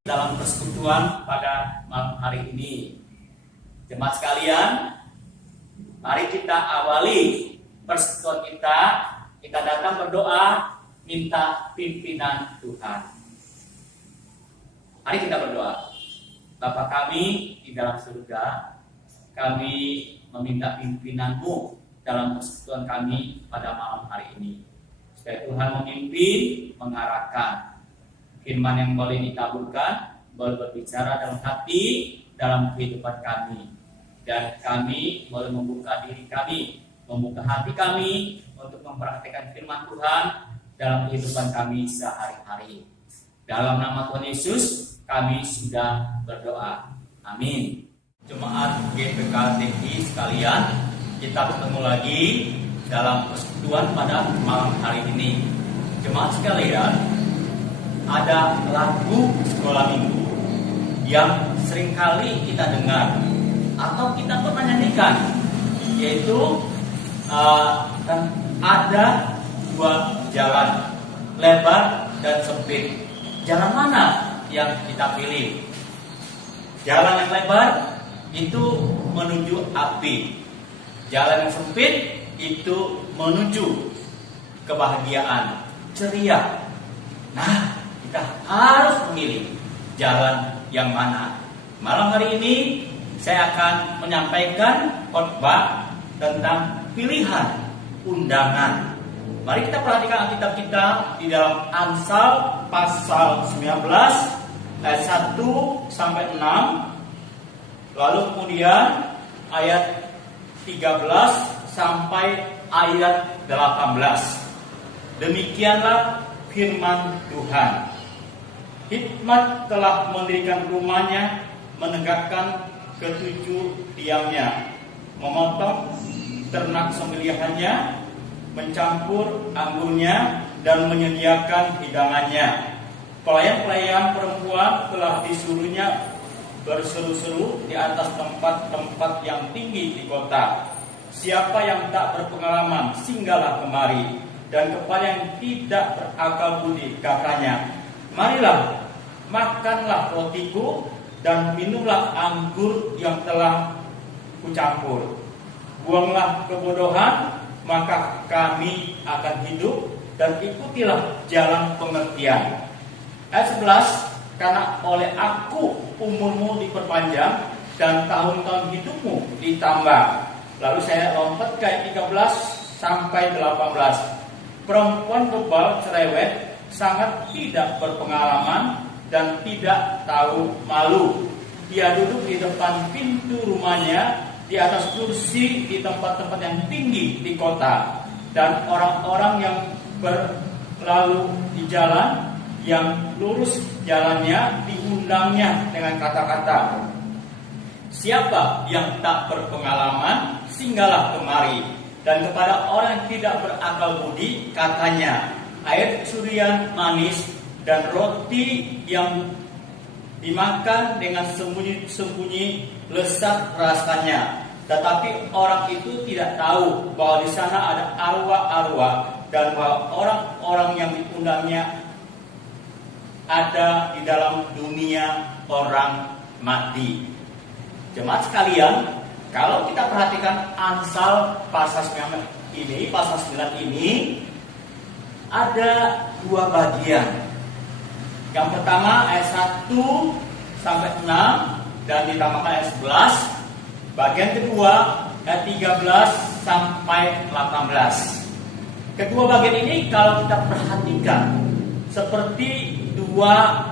dalam persekutuan pada malam hari ini. Jemaat sekalian, mari kita awali persekutuan kita. Kita datang berdoa, minta pimpinan Tuhan. Mari kita berdoa. Bapa kami di dalam surga, kami meminta pimpinan-Mu dalam persekutuan kami pada malam hari ini. Supaya Tuhan memimpin, mengarahkan firman yang boleh ditaburkan, boleh berbicara dalam hati, dalam kehidupan kami. Dan kami boleh membuka diri kami, membuka hati kami untuk mempraktikkan firman Tuhan dalam kehidupan kami sehari-hari. Dalam nama Tuhan Yesus, kami sudah berdoa. Amin. Jemaat GPK-TI sekalian, kita bertemu lagi dalam persekutuan pada malam hari ini. Jemaat sekalian, ada lagu sekolah minggu yang seringkali kita dengar atau kita pernah nyanyikan, yaitu ada dua jalan, lebar dan sempit. Jalan mana yang kita pilih? Jalan yang lebar itu menuju api. Jalan yang sempit itu menuju kebahagiaan, ceria. Nah, kita harus memilih jalan yang mana. Malam hari ini saya akan menyampaikan khotbah tentang pilihan undangan. Mari kita perhatikan Alkitab kita di dalam Amsal pasal 19 ayat 1 sampai 6. Lalu kemudian ayat 13 sampai ayat 18. Demikianlah firman Tuhan. Hikmat telah mendirikan rumahnya, menegakkan ketujuh tiangnya, memotong ternak sembelihannya, mencampur anggurnya, dan menyediakan hidangannya. Pelayan-pelayan perempuan telah disuruhnya berseru-seru di atas tempat-tempat yang tinggi di kota. Siapa yang tak berpengalaman, singgahlah kemari. Dan kepada yang tidak berakal budi, katanya, marilah, makanlah rotiku, dan minumlah anggur yang telah kucampur. Buanglah kebodohan, maka kami akan hidup, dan ikutilah jalan pengertian. Ayat 11, karena oleh aku umurmu diperpanjang, dan tahun-tahun hidupmu ditambah. Lalu saya lompat ke ayat 13 sampai 18. Perempuan bebal cerewet sangat tidak berpengalaman dan tidak tahu malu. Dia duduk di depan pintu rumahnya, di atas kursi di tempat-tempat yang tinggi di kota. Dan orang-orang yang berlalu di jalan, yang lurus jalannya, diundangnya dengan kata-kata, siapa yang tak berpengalaman, singgahlah kemari. Dan kepada orang yang tidak berakal budi, katanya, air curian manis dan roti yang dimakan dengan sembunyi-sembunyi lezat rasanya. Tetapi orang itu tidak tahu bahwa di sana ada arwah-arwah, dan bahwa orang-orang yang diundangnya ada di dalam dunia orang mati. Jemaat sekalian, kalau kita perhatikan Amsal pasal 9 ini ada dua bagian. Yang pertama ayat 1 sampai 6 dan ditambahkan ayat 11. Bagian kedua ayat 13 sampai 18. Kedua bagian ini kalau kita perhatikan seperti dua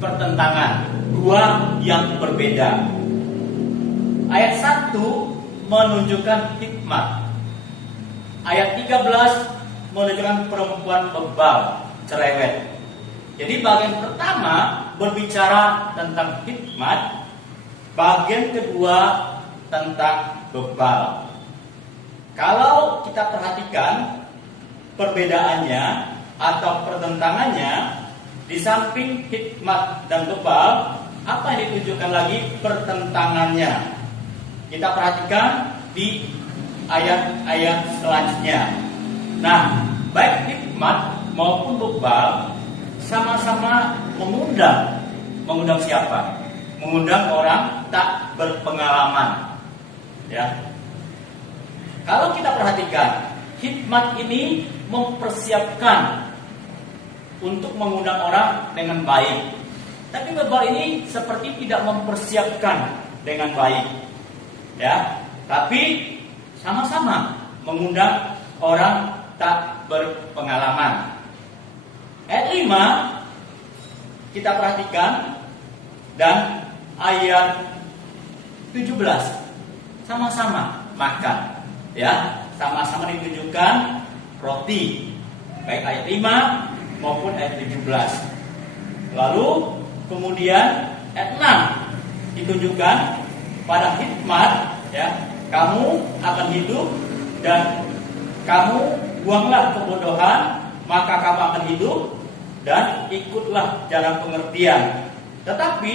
pertentangan, dua yang berbeda. Ayat 1 menunjukkan hikmat. Ayat 13 menunjukkan perempuan bebal, cerewet. Jadi bagian pertama berbicara tentang hikmat, bagian kedua tentang bebal. Kalau kita perhatikan perbedaannya atau pertentangannya, di samping hikmat dan bebal, apa yang ditunjukkan lagi pertentangannya? Kita perhatikan di ayat-ayat selanjutnya. Nah, baik hikmat maupun bebal sama-sama mengundang mengundang siapa? Mengundang orang tak berpengalaman. Ya. Kalau kita perhatikan, hikmat ini mempersiapkan untuk mengundang orang dengan baik. Tapi bebal ini seperti tidak mempersiapkan dengan baik. Ya, tapi sama-sama mengundang orang tak berpengalaman. Ayat 5 kita perhatikan dan ayat 17 sama-sama makan, ya, sama-sama ditunjukkan roti, baik ayat 5 maupun ayat 17. Lalu kemudian ayat 6 ditunjukkan pada hikmat, ya, kamu akan hidup dan kamu buanglah kebodohan, maka kamu akan hidup dan ikutlah jalan pengertian. Tetapi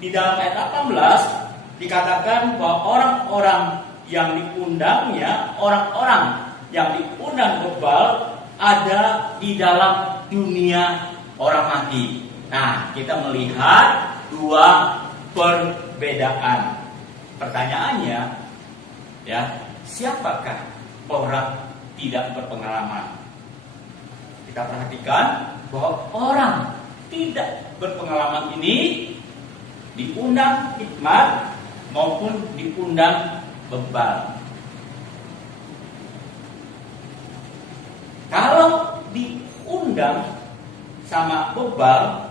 di dalam ayat 18 dikatakan bahwa orang-orang yang diundangnya, orang-orang yang diundang bebal ada di dalam dunia orang mati. Nah, kita melihat dua perbedaan. Pertanyaannya, ya, siapakah orang tidak berpengalaman? Kita perhatikan bahwa orang tidak berpengalaman ini diundang hikmat maupun diundang bebal. Kalau diundang sama bebal,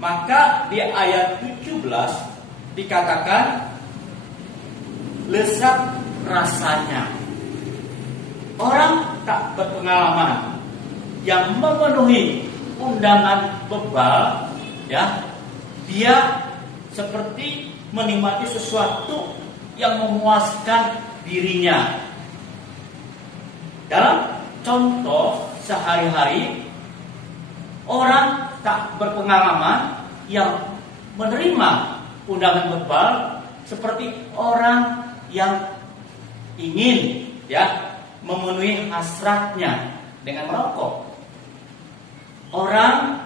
maka di ayat 17 dikatakan lezat rasanya. Orang tak berpengalaman yang memenuhi undangan bebal, ya, dia seperti menikmati sesuatu yang memuaskan dirinya. Dalam contoh sehari-hari, orang tak berpengalaman yang menerima undangan bebal seperti orang yang ingin, ya, memenuhi hasratnya dengan merokok. Orang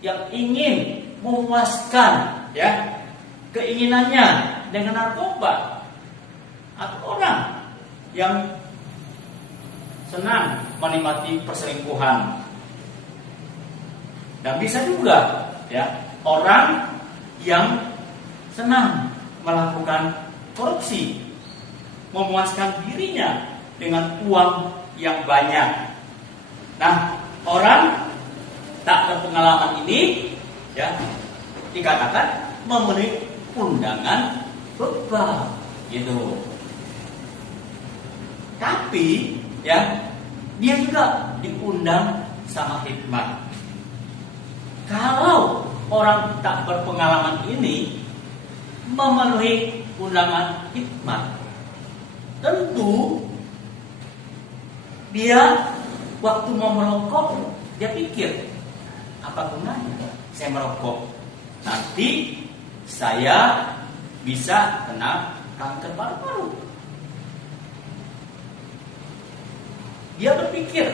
yang ingin memuaskan, ya, keinginannya dengan narkoba, atau orang yang senang menikmati perselingkuhan. Dan bisa juga, ya, orang yang senang melakukan korupsi, memuaskan dirinya dengan uang yang banyak. Nah, orang tak berpengalaman ini, ya, dikatakan memenuhi undangan bebal, gitu. Tapi, ya, dia juga diundang sama hikmat. Kalau orang tak berpengalaman ini memenuhi undangan hikmat, tentu dia waktu mau merokok, dia pikir, apa gunanya saya merokok? Nanti saya bisa kena kanker paru-paru. Dia berpikir,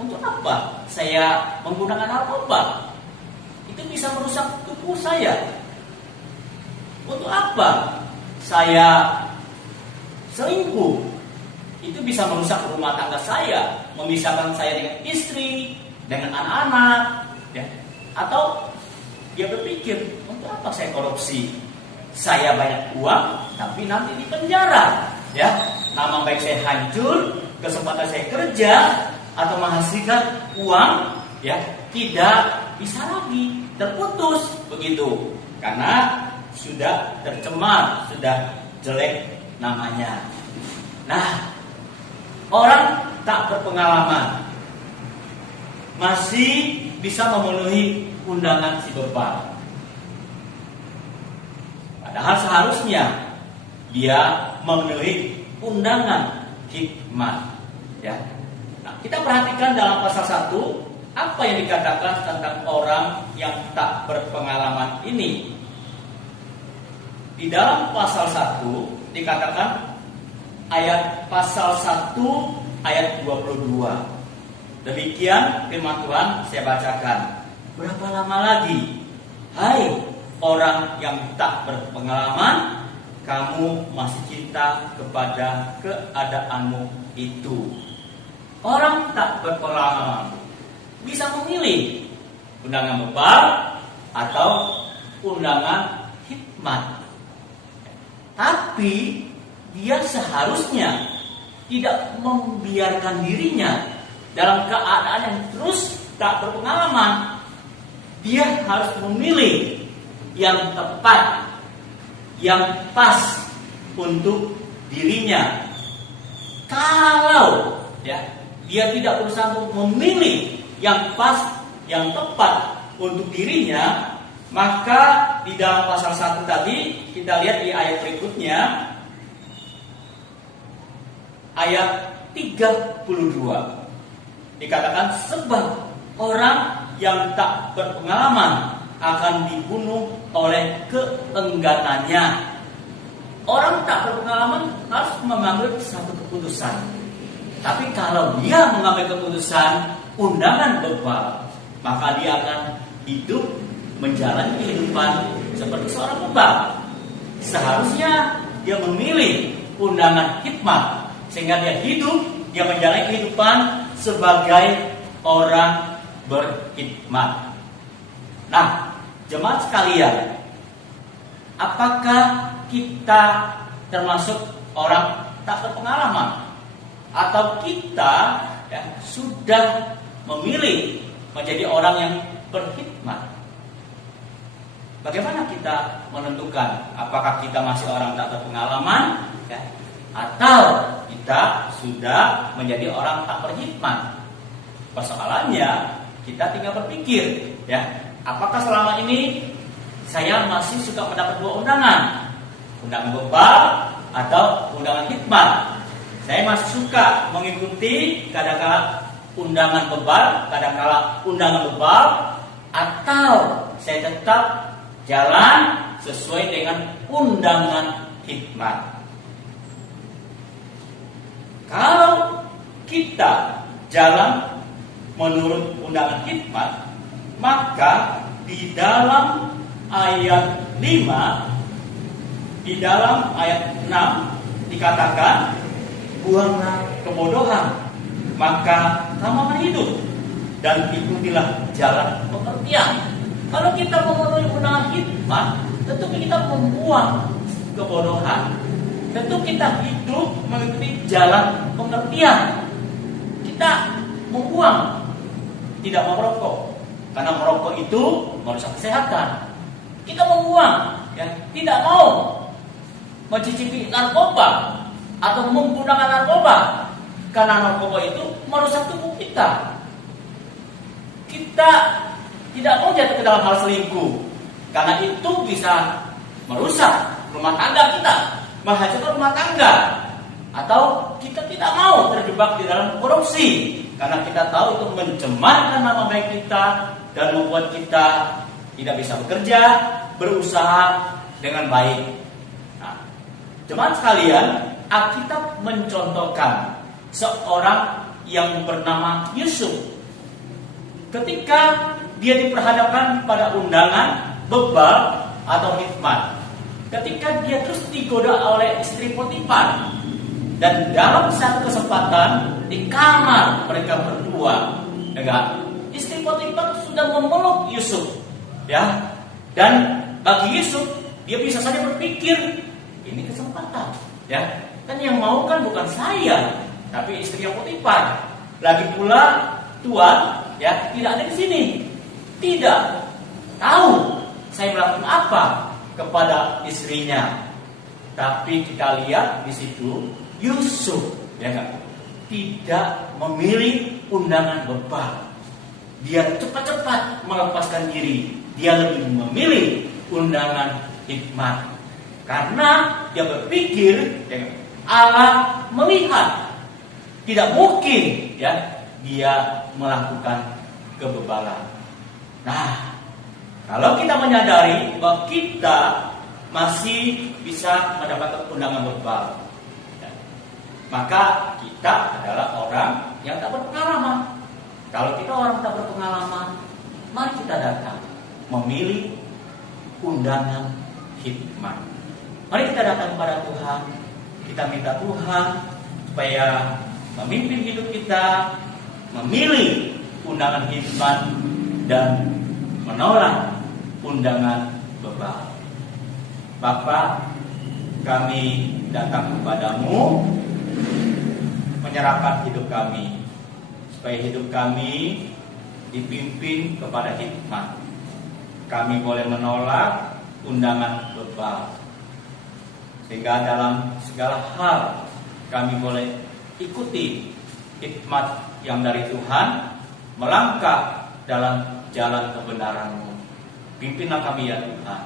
untuk apa saya menggunakan narkoba? Itu bisa merusak tubuh saya. Untuk apa saya selingkuh? Itu bisa merusak rumah tangga saya, memisahkan saya dengan istri, dengan anak-anak, ya. Atau dia berpikir, untuk apa saya korupsi? Saya banyak uang, tapi nanti di penjara, ya. Nama baik saya hancur, kesempatan saya kerja atau menghasilkan uang, ya, tidak bisa lagi, terputus begitu, karena sudah tercemar, sudah jelek namanya. Nah, orang tak berpengalaman masih bisa memenuhi undangan si bebal. Padahal seharusnya dia memenuhi undangan hikmat, ya. Nah, kita perhatikan dalam pasal 1 apa yang dikatakan tentang orang yang tak berpengalaman ini. Di dalam pasal 1 dikatakan pasal 1 ayat 22. Demikian firman Tuhan, saya bacakan. Berapa lama lagi, hai orang yang tak berpengalaman, kamu masih cinta kepada keadaanmu itu. Orang tak berpengalaman bisa memilih undangan bebal atau undangan hikmat. Tapi dia seharusnya tidak membiarkan dirinya dalam keadaan yang terus tak berpengalaman. Dia harus memilih yang tepat, yang pas untuk dirinya. Kalau dia tidak berusaha untuk memilih yang pas, yang tepat untuk dirinya, maka di dalam pasal 1 tadi kita lihat di ayat berikutnya, ayat 32 dikatakan, sebab orang yang tak berpengalaman akan dibunuh oleh keengganannya. Orang tak berpengalaman harus mengambil satu keputusan. Tapi kalau dia mengambil keputusan undangan bebal, maka dia akan hidup menjalani kehidupan seperti seorang bebal. Seharusnya dia memilih undangan hikmat, sehingga dia hidup, dia menjalani kehidupan sebagai orang berhikmat. Nah, jemaat sekalian, apakah kita termasuk orang tak berpengalaman? Atau kita sudah memilih menjadi orang yang berhikmat? Bagaimana kita menentukan apakah kita masih orang tak berpengalaman atau kita sudah menjadi orang tak berhikmat? Persoalannya kita tinggal berpikir, apakah selama ini saya masih suka mendapat dua undangan, undangan bebal atau undangan hikmat? Saya masih suka mengikuti kadang-kala undangan bebal, kadang-kala undangan bebal, atau saya tetap jalan sesuai dengan undangan hikmat. Kalau kita jalan menurut undangan hikmat, maka di dalam ayat 5, di dalam ayat 6 dikatakan, buanglah kebodohan, maka kamu akan hidup, dan ikutilah jalan pengertian. Kalau kita memenuhi undangan hikmat, tentu kita membuang kebodohan. Tentu kita hidup mengikuti jalan pengertian. Kita membuang, tidak merokok, karena merokok itu merusak kesehatan. Kita membuang, tidak mau mencicipi narkoba atau menggunakan narkoba, karena narkoba itu merusak tubuh kita. Kita tidak mau jatuh ke dalam hal selingkuh, karena itu bisa merusak rumah tangga kita, menghancurkan rumah tangga. Atau kita tidak mau terjebak di dalam korupsi, karena kita tahu itu mencemarkan nama baik kita dan membuat kita tidak bisa bekerja, berusaha dengan baik. Nah, jemaat sekalian, Alkitab mencontohkan seorang yang bernama Yusuf. Ketika dia diperhadapkan pada undangan bebal atau hikmat, ketika dia terus digoda oleh istri Potifar, dan dalam satu kesempatan di kamar mereka berdua, istri Potifar sudah memeluk Yusuf, dan bagi Yusuf dia bisa saja berpikir, ini kesempatan, kan yang mau kan bukan saya, tapi istri yang Potifar. Lagi pula Tuhan tidak ada di sini, tidak tahu saya melakukan apa kepada istrinya. Tapi kita lihat di situ Yusuf tidak memilih undangan bebal. Dia cepat-cepat melepaskan diri. Dia lebih memilih undangan hikmat, karena dia berpikir Allah melihat. Tidak mungkin dia melakukan kebebalan. Nah, kalau kita menyadari bahwa kita masih bisa mendapatkan undangan bebal, maka kita adalah orang yang tak berpengalaman. Kalau kita orang tak berpengalaman, mari kita datang memilih undangan undangan hikmat. Mari kita datang kepada Tuhan. Kita minta Tuhan supaya memimpin hidup kita, memilih undangan hikmat dan menolak undangan bebal. Bapa, kami datang kepadamu, menyerahkan hidup kami, supaya hidup kami dipimpin kepada hikmat. Kami boleh menolak undangan bebal, sehingga dalam segala hal kami boleh ikuti hikmat yang dari Tuhan, melangkah dalam jalan kebenaran-Mu. Pimpinlah kami ya Tuhan.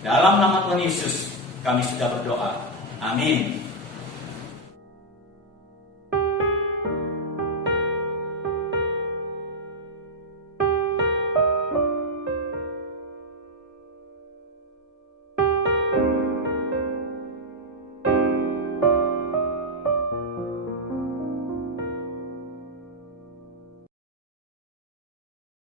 Dalam nama Tuhan Yesus kami sudah berdoa. Amin.